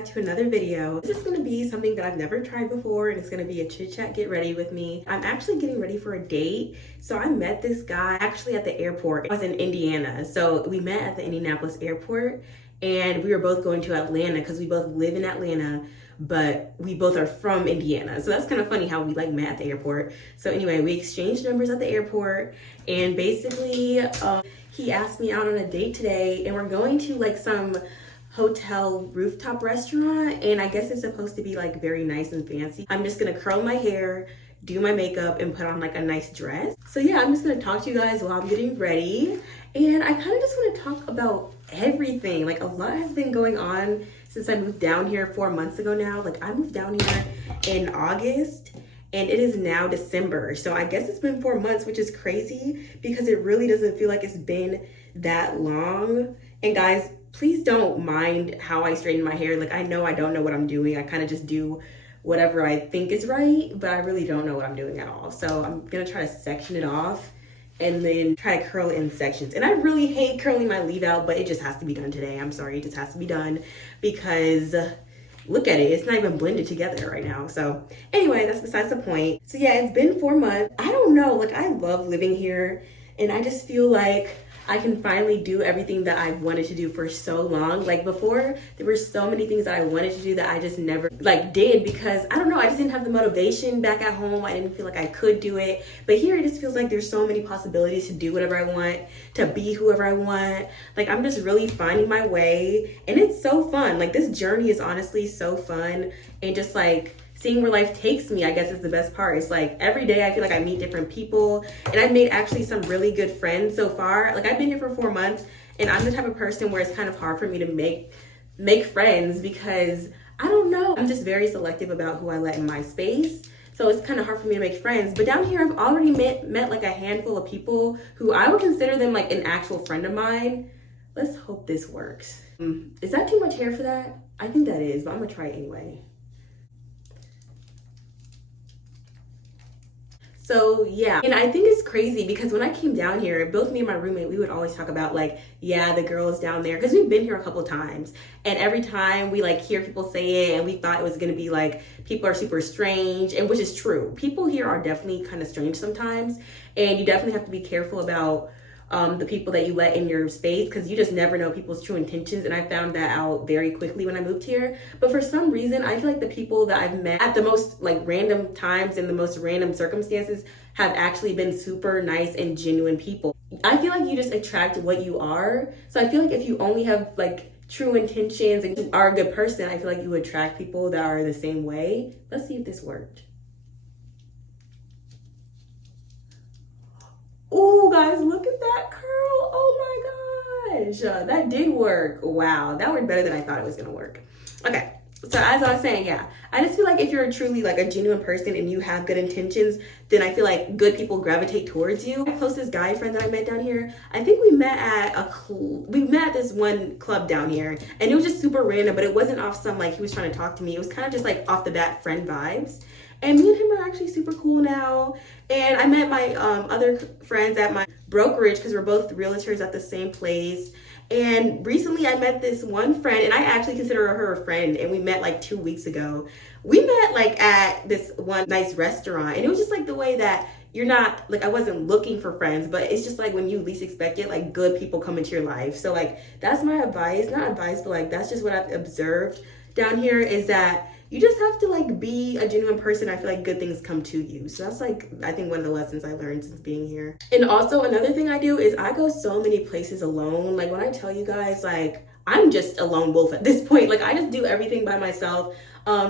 back to another video. This is going to be something that I've never tried before, and it's going to be a chit chat get ready with me. I'm actually getting ready for a date. So I met this guy actually at the airport. I was in Indiana. So we met at the Indianapolis airport, and we were both going to Atlanta because we both live in Atlanta, but we both are from Indiana. So that's kind of funny how we met at the airport. So anyway, we exchanged numbers at the airport, and basically he asked me out on a date today, and we're going to some hotel rooftop restaurant, and I guess it's supposed to be very nice and fancy. I'm just gonna curl my hair, do my makeup, and put on a nice dress. So yeah, I'm just gonna talk to you guys while I'm getting ready, and I kind of just want to talk about everything. A lot has been going on since I moved down here 4 months ago now. I moved down here in August, and it is now December. So I guess it's been 4 months, which is crazy because it really doesn't feel like it's been that long. And guys, please don't mind how I straighten my hair. I know I don't know what I'm doing. I kind of just do whatever I think is right, but I really don't know what I'm doing at all. So I'm gonna try to section it off and then try to curl it in sections. And I really hate curling my leave out, but it just has to be done today. I'm sorry, it just has to be done because look at it, it's not even blended together right now. So anyway, that's besides the point. So yeah, it's been 4 months. I don't know, I love living here, and I just feel like I can finally do everything that I've wanted to do for so long. Before, there were so many things that I wanted to do that I just never did because I don't know, I just didn't have the motivation back at home. I didn't feel like I could do it. But here it just feels like there's so many possibilities to do whatever I want, to be whoever I want. I'm just really finding my way, and it's so fun. This journey is honestly so fun, and just seeing where life takes me, I guess, is the best part. It's every day I feel like I meet different people, and I've made actually some really good friends so far. I've been here for 4 months, and I'm the type of person where it's kind of hard for me to make friends because I don't know. I'm just very selective about who I let in my space. So it's kind of hard for me to make friends. But down here, I've already met a handful of people who I would consider them an actual friend of mine. Let's hope this works. Is that too much hair for that? I think that is, but I'm gonna try it anyway. So yeah, and I think it's crazy because when I came down here, both me and my roommate, we would always talk about yeah, the girls down there, because we've been here a couple times, and every time we hear people say it, and we thought it was gonna be people are super strange, and which is true. People here are definitely kind of strange sometimes, and you definitely have to be careful about the people that you let in your space, because you just never know people's true intentions. And I found that out very quickly when I moved here. But for some reason, I feel the people that I've met at the most random times and the most random circumstances have actually been super nice and genuine people. I feel you just attract what you are. So I feel if you only have true intentions and you are a good person, I feel you attract people that are the same way. Let's see if this worked. Oh, guys, look at that curl. Oh my gosh. That did work. Wow, that worked better than I thought it was going to work. Okay, so as I was saying, yeah, I just feel if you're truly a genuine person and you have good intentions, then I feel good people gravitate towards you. My closest guy friend that I met down here, I think we met at this one club down here, and it was just super random, but it wasn't off some he was trying to talk to me. It was kind of just off the bat friend vibes. And me and him are actually super cool now. And I met my other friends at my brokerage because we're both realtors at the same place. And recently I met this one friend, and I actually consider her a friend, and we met 2 weeks ago. We met at this one nice restaurant, and it was just the way that you're not, I wasn't looking for friends, but it's just when you least expect it, good people come into your life. So that's my advice, not advice, but that's just what I've observed down here, is that you just have to be a genuine person. I feel good things come to you. So that's I think one of the lessons I learned since being here. And also another thing I do is I go so many places alone. When I tell you guys, I'm just a lone wolf at this point. I just do everything by myself.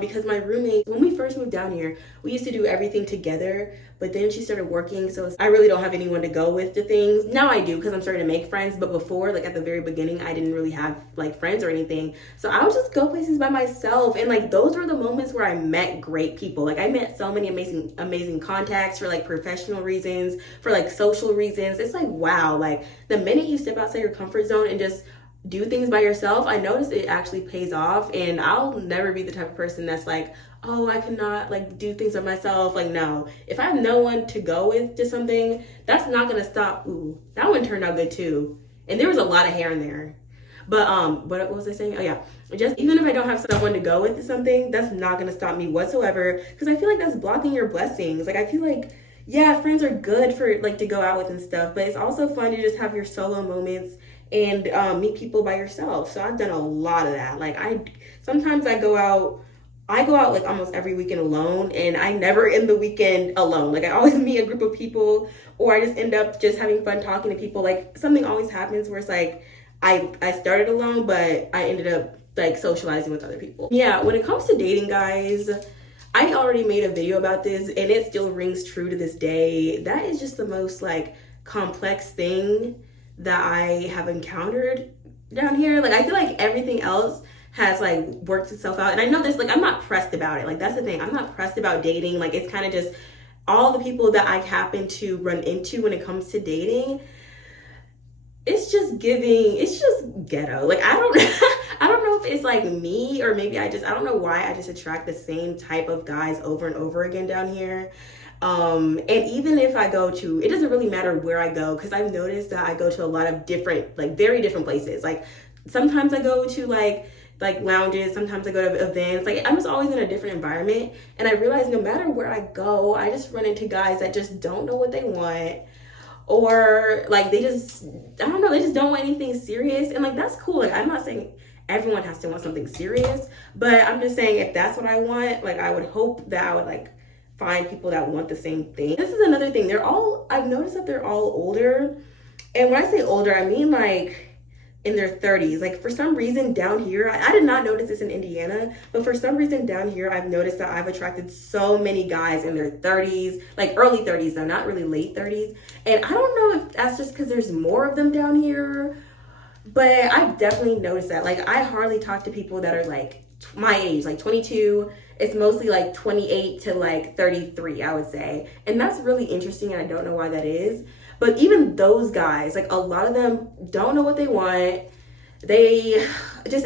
Because my roommate, when we first moved down here, we used to do everything together, but then she started working, so I really don't have anyone to go with to things. Now I do, because I'm starting to make friends, but before, at the very beginning, I didn't really have friends or anything, so I would just go places by myself. And those were the moments where I met great people. I met so many amazing contacts for professional reasons, for social reasons. It's wow, the minute you step outside your comfort zone and just do things by yourself, I noticed it actually pays off. And I'll never be the type of person that's oh, I cannot do things by myself. No, if I have no one to go with to something, that's not gonna stop. Ooh, that one turned out good too, and there was a lot of hair in there. But what was I saying? Oh yeah, just even if I don't have someone to go with something, that's not gonna stop me whatsoever, because I feel like that's blocking your blessings. Like I feel like, yeah, friends are good for like to go out with and stuff, but it's also fun to just have your solo moments and meet people by yourself. So I've done a lot of that. Like sometimes I go out like almost every weekend alone, and I never end the weekend alone. Like I always meet a group of people, or I just end up just having fun talking to people. Like something always happens where it's like I started alone, but I ended up like socializing with other people. Yeah, when it comes to dating, guys, I already made a video about this and it still rings true to this day. That is just the most like complex thing that I have encountered down here. Like I feel like everything else has like worked itself out, and I know this, like I'm not pressed about it. Like that's the thing, I'm not pressed about dating. Like it's kind of just all the people that I happen to run into when it comes to dating, it's just ghetto. Like I don't I don't know if it's like me, or maybe I don't know why I just attract the same type of guys over and over again down here. And even if I go to, it doesn't really matter where I go, because I've noticed that I go to a lot of different, like very different places. Like sometimes I go to like lounges, sometimes I go to events. Like I'm just always in a different environment, and I realize no matter where I go, I just run into guys that just don't know what they want, or like they just, I don't know, they just don't want anything serious. And like that's cool. Like I'm not saying everyone has to want something serious, but I'm just saying if that's what I want, like I would hope that I would like find people that want the same thing. This is another thing, I've noticed that they're all older. And when I say older, I mean like in their 30s. Like for some reason down here, I did not notice this in Indiana, but for some reason down here, I've noticed that I've attracted so many guys in their 30s, like early 30s though, not really late 30s. And I don't know if that's just because there's more of them down here, but I've definitely noticed that. Like I hardly talk to people that are like my age, like 22. It's mostly like 28 to like 33, I would say. And that's really interesting, and I don't know why that is. But even those guys, like a lot of them don't know what they want. They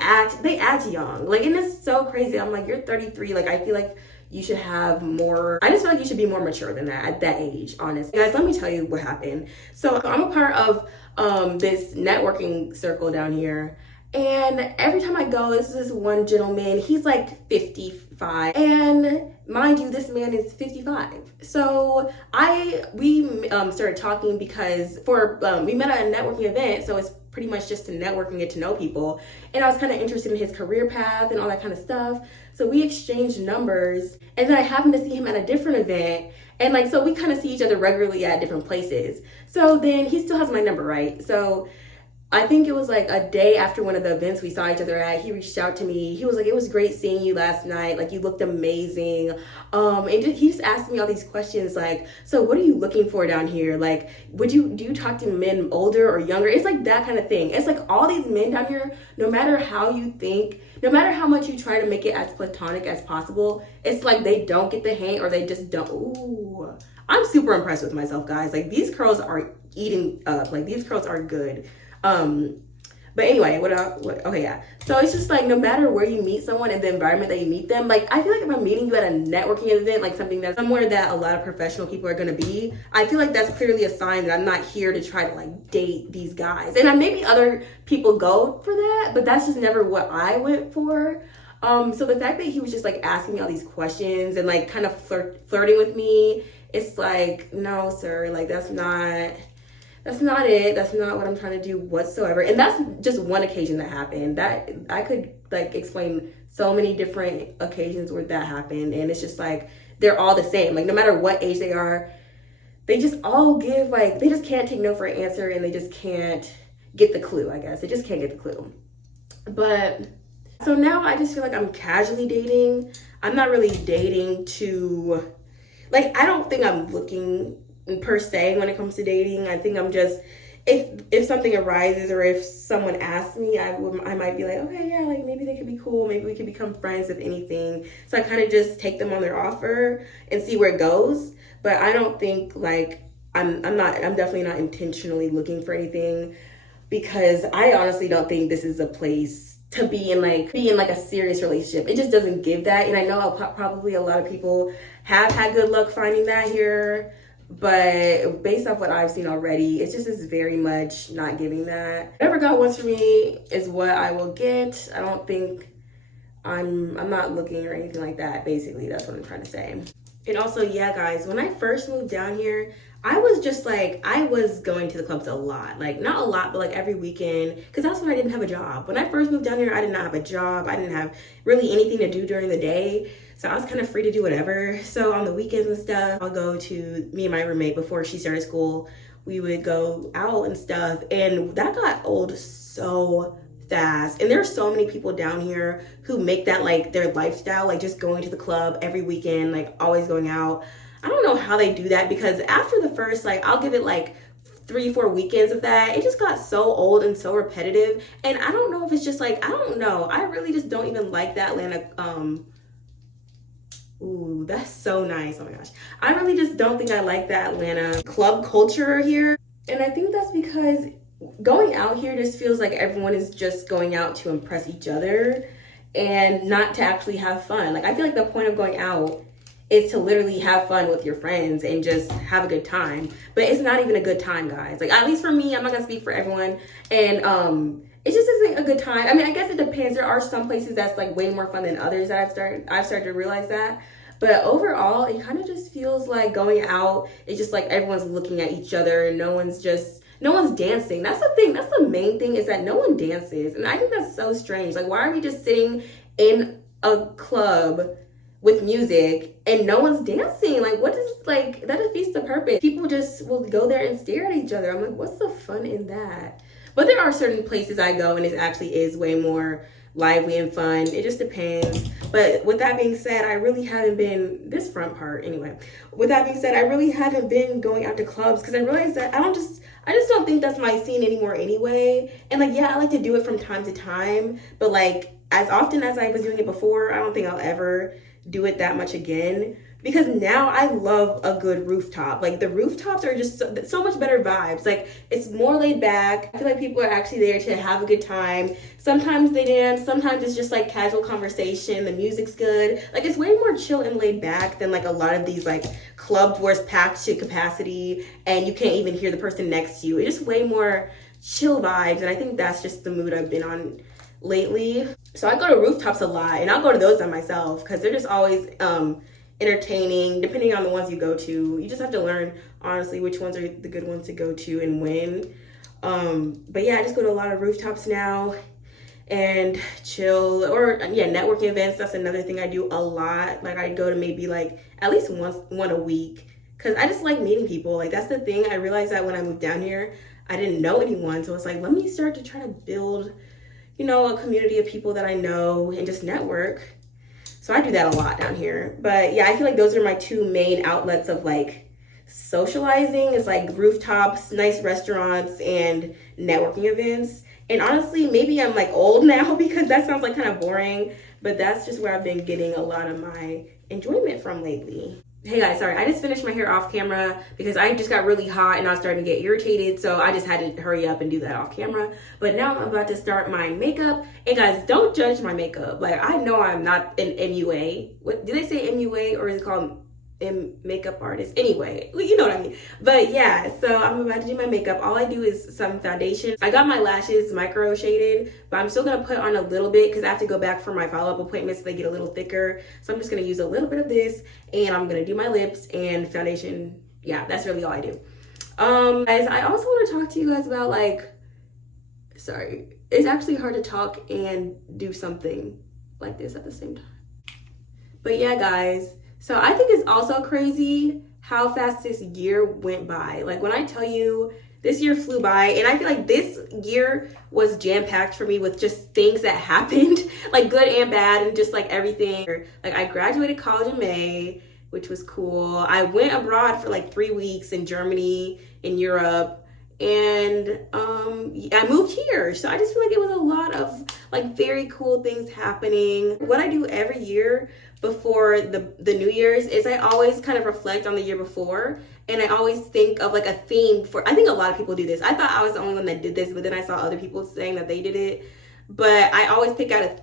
act young. Like, and it's so crazy. I'm like, you're 33. Like, I feel like you should have more, I just feel like you should be more mature than that at that age, honestly. Guys, let me tell you what happened. So I'm a part of this networking circle down here. And every time I go, this is one gentleman, he's like 55. And mind you, this man is 55. So we started talking because we met at a networking event. So it's pretty much just to network and get to know people. And I was kind of interested in his career path and all that kind of stuff. So we exchanged numbers. And then I happened to see him at a different event. And like, so we kind of see each other regularly at different places. So then he still has my number, right? So I think it was like a day after one of the events we saw each other at, he reached out to me. He was like, it was great seeing you last night. Like, you looked amazing. And he just asked me all these questions like, so what are you looking for down here? Like, do you talk to men older or younger? It's like that kind of thing. It's like all these men down here, no matter how you think, no matter how much you try to make it as platonic as possible, it's like they don't get the hint, or they just don't. Ooh, I'm super impressed with myself, guys. Like, these curls are eating up. Like, these curls are good. But anyway, okay, yeah. So it's just like, no matter where you meet someone and the environment that you meet them, like, I feel like if I'm meeting you at a networking event, like something that's somewhere that a lot of professional people are going to be, I feel like that's clearly a sign that I'm not here to try to like date these guys. And maybe other people go for that, but that's just never what I went for. So the fact that he was just like asking me all these questions and like kind of flirting with me, it's like, no, sir, like that's not it. That's not what I'm trying to do whatsoever. And that's just one occasion that happened. That I could like explain so many different occasions where that happened. And it's just like, they're all the same. Like, no matter what age they are, they just all give like, they just can't take no for an answer, and they just can't get the clue, I guess. They just can't get the clue. But so now I just feel like I'm casually dating. I'm not really dating to, like, I don't think I'm looking per se when it comes to dating. I think I'm just, if something arises, or if someone asks me, I might be like, okay, yeah, like maybe they could be cool, maybe we could become friends, if anything. So I kind of just take them on their offer and see where it goes. But I don't think like I'm definitely not intentionally looking for anything, because I honestly don't think this is a place to be in like a serious relationship. It just doesn't give that. And I know probably a lot of people have had good luck finding that here, But based off what I've seen already, it's just is very much not giving that. Whatever God wants for me is what I will get. I don't think I'm not looking or anything like that. Basically, that's what I'm trying to say. And also, yeah, guys, when I first moved down here, I was just like, I was going to the clubs a lot. Like, not a lot, but like every weekend, because that's when I didn't have a job. When I first moved down here, I did not have a job. I didn't have really anything to do during the day. So I was kind of free to do whatever. So on the weekends and stuff, I'll go to me and my roommate before she started school. We would go out and stuff. And that got old so fast. And there are so many people down here who make that like their lifestyle, like just going to the club every weekend, like always going out. I don't know how they do that, because after the first, like, I'll give it like 3-4 weekends of that, it just got so old and so repetitive. And I don't know if it's just like, I don't know, I really just don't even like that Atlanta ooh, that's so nice. Oh my gosh, I really just don't think I like that Atlanta club culture here. And I think that's because going out here just feels like everyone is just going out to impress each other and not to actually have fun. Like, I feel like the point of going out is to literally have fun with your friends and just have a good time. But it's not even a good time, guys. Like, at least for me, I'm not gonna speak for everyone. And it just isn't a good time. I mean, I guess it depends. There are some places that's like way more fun than others that I've started to realize that. But overall, it kind of just feels like going out, it's just like everyone's looking at each other and no one's dancing. That's the thing. That's the main thing, is that no one dances. And I think that's so strange. Like, why are we just sitting in a club with music and no one's dancing? Like, what is, like, that defeats the purpose. People just will go there and stare at each other. I'm like, what's the fun in that? But there are certain places I go and it actually is way more lively and fun. It just depends. But with that being said, I really haven't been, this front part anyway, with that being said, I really haven't been going out to clubs, because I realized that I just don't think that's my scene anymore anyway. And like, yeah, I like to do it from time to time, but like as often as I was doing it before, I don't think I'll ever do it that much again, because now I love a good rooftop. Like, the rooftops are just so much better vibes. Like, it's more laid back. I feel like people are actually there to have a good time. Sometimes they dance, sometimes it's just like casual conversation, the music's good. Like, it's way more chill and laid back than like a lot of these like clubs where it's packed to capacity and you can't even hear the person next to you. It's just way more chill vibes, and I think that's just the mood I've been on lately. So I go to rooftops a lot, and I'll go to those by myself because they're just always entertaining, depending on the ones you go to. You just have to learn, honestly, which ones are the good ones to go to and when. But yeah, I just go to a lot of rooftops now and chill, or yeah, networking events. That's another thing I do a lot. Like, I go to maybe like at least one a week, because I just like meeting people. Like, that's the thing. I realized that when I moved down here, I didn't know anyone. So it's like, let me start to try to build, you know, a community of people that I know and just network. So I do that a lot down here. But yeah, I feel like those are my two main outlets of like socializing. It's like rooftops, nice restaurants, and networking events. And honestly, maybe I'm like old now because that sounds like kind of boring, but that's just where I've been getting a lot of my enjoyment from lately. Hey guys, sorry, I just finished my hair off camera because I just got really hot and I was starting to get irritated, so I just had to hurry up and do that off camera. But now I'm about to start my makeup. And guys, don't judge my makeup. Like, I know I'm not an MUA. What do they say, MUA, or is it called makeup artist? Anyway, you know what I mean. But yeah, so I'm about to do my makeup. All I do is some foundation. I got my lashes micro shaded, but I'm still gonna put on a little bit because I have to go back for my follow-up appointments so they get a little thicker. So I'm just gonna use a little bit of this, and I'm gonna do my lips and foundation. Yeah, that's really all I do. Guys, I also want to talk to you guys about, like, sorry, it's actually hard to talk and do something like this at the same time. But yeah, guys, so I think it's also crazy how fast this year went by. Like, when I tell you, this year flew by, and I feel like this year was jam-packed for me with just things that happened, like good and bad, and just like everything. Like, I graduated college in May, which was cool. I went abroad for like 3 weeks in Germany, in Europe, and I moved here. So I just feel like it was a lot of like very cool things happening. What I do every year before the New Year's is I always kind of reflect on the year before, and I always think of like a theme for, I think a lot of people do this. I thought I was the only one that did this, but then I saw other people saying that they did it. But I always pick out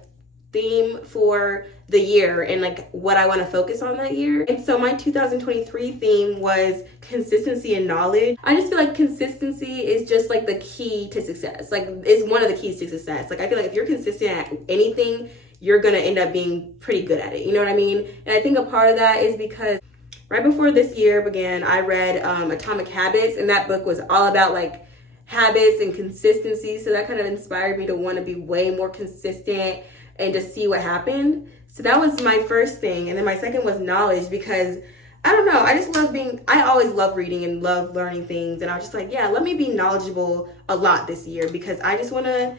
theme for the year and like what I want to focus on that year. And so my 2023 theme was consistency and knowledge. I just feel like consistency is just like the key to success. Like it's one of the keys to success. Like I feel like if you're consistent at anything, you're gonna end up being pretty good at it. You know what I mean? And I think a part of that is because right before this year began, I read Atomic Habits, and that book was all about like habits and consistency. So that kind of inspired me to want to be way more consistent and to see what happened. So that was my first thing. And then my second was knowledge, because I don't know, I just love I always love reading and love learning things. And I was just like, yeah, let me be knowledgeable a lot this year, because I just want to learn.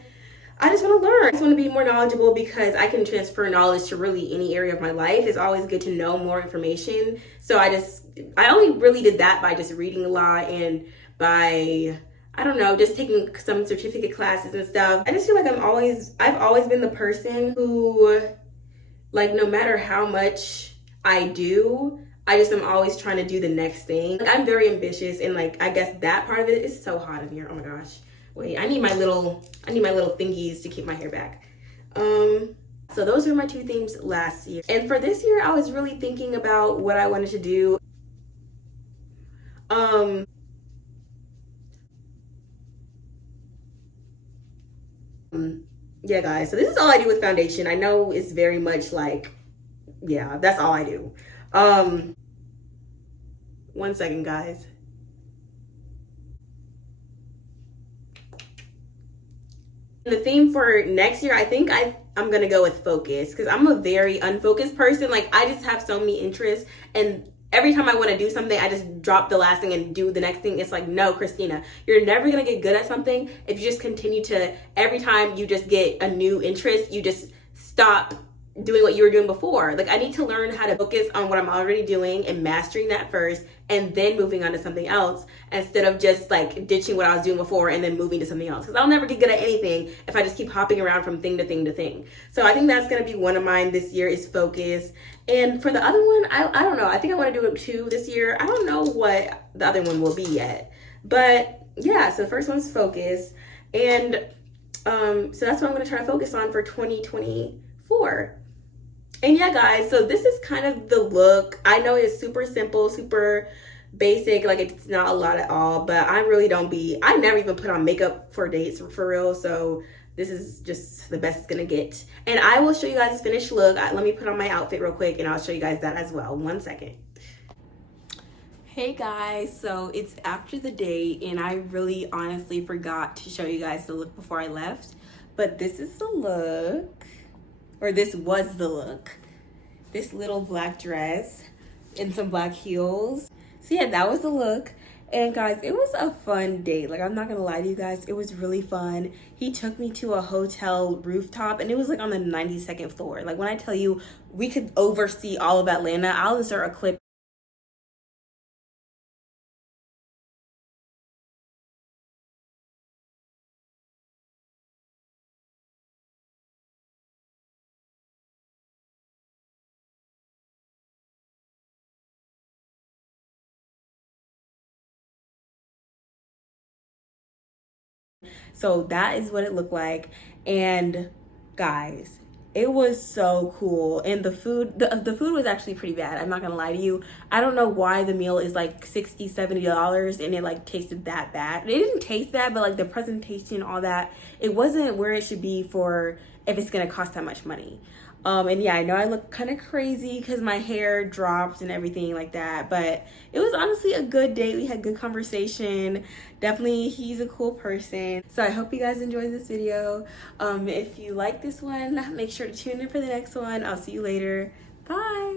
I just want to be more knowledgeable, because I can transfer knowledge to really any area of my life. It's always good to know more information. So I only really did that by just reading a lot and by, I don't know, just taking some certificate classes and stuff. I just feel like I've always been the person who, like, no matter how much I do, I just am always trying to do the next thing. Like, I'm very ambitious, and like, I guess that part of it is so hot in here. Oh my gosh. Wait, I need my little thingies to keep my hair back. So those were my two themes last year. And for this year, I was really thinking about what I wanted to do. Yeah, guys, so this is all I do with foundation. I know it's very much like, yeah, that's all I do. 1 second, guys. The theme for next year, I think I'm gonna go with focus, because I'm a very unfocused person. Like, I just have so many interests, and every time I want to do something, I just drop the last thing and do the next thing. It's like, no, Christina, you're never gonna get good at something if you just continue to, every time you just get a new interest, you just stop doing what you were doing before. Like, I need to learn how to focus on what I'm already doing and mastering that first, and then moving on to something else, instead of just like ditching what I was doing before and then moving to something else. Because I'll never get good at anything if I just keep hopping around from thing to thing to thing. So I think that's gonna be one of mine this year, is focus. And for the other one, I don't know. I think I want to do it too this year. I don't know what the other one will be yet. But yeah, so the first one's focus. And so that's what I'm gonna try to focus on for 2024. And yeah, guys, so this is kind of the look. I know it's super simple, super basic, like it's not a lot at all, but I never even put on makeup for dates for real. So this is just the best it's gonna get. And I will show you guys the finished look. Let me put on my outfit real quick, and I'll show you guys that as well. 1 second. Hey guys, so it's after the date, and I really honestly forgot to show you guys the look before I left. But this is the look. Or this was the look. This little black dress and some black heels. So yeah, that was the look. And guys, it was a fun date. Like, I'm not gonna lie to you guys, it was really fun. He took me to a hotel rooftop, and it was like on the 92nd floor. Like, when I tell you we could oversee all of Atlanta, I'll insert a clip. So that is what it looked like. And guys, it was so cool. And the food was actually pretty bad. I'm not gonna lie to you. I don't know why the meal is like $60-$70 and it like tasted that bad. It didn't taste bad, but like the presentation, all that, it wasn't where it should be for if it's gonna cost that much money. And yeah, I know I look kind of crazy because my hair dropped and everything like that, but it was honestly a good date. We had good conversation. Definitely, he's a cool person. So I hope you guys enjoyed this video. If you like this one, make sure to tune in for the next one. I'll see you later. Bye.